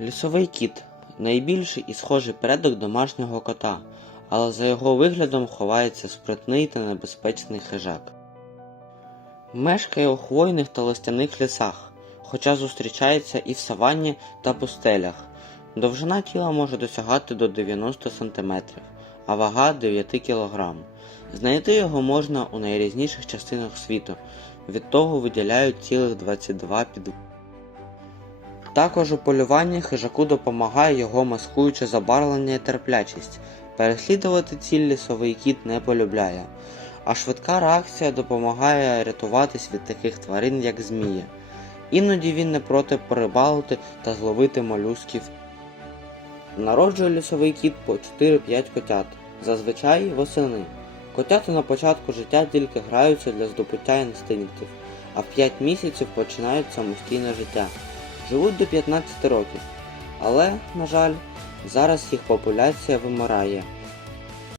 Лісовий кіт найбільший і схожий предок домашнього кота, але за його виглядом ховається спритний та небезпечний хижак. Мешкає у хвойних та листяних лісах, хоча зустрічається і в саванні та пустелях. Довжина тіла може досягати до 90 см, а вага 9 кг. Знайти його можна у найрізніших частинах світу, від того виділяють цілих 22 під. Також у полюванні хижаку допомагає його маскуюче забарвлення і терплячість. Переслідувати ціль лісовий кіт не полюбляє, а швидка реакція допомагає рятуватись від таких тварин, як змії. Іноді він не проти порибалити та зловити молюсків. Народжує лісовий кіт по 4-5 котят, зазвичай восени. Котята на початку життя тільки граються для здобуття інстинктів, а в 5 місяців починають самостійне життя. Живуть до 15 років, але, на жаль, зараз їх популяція вимирає.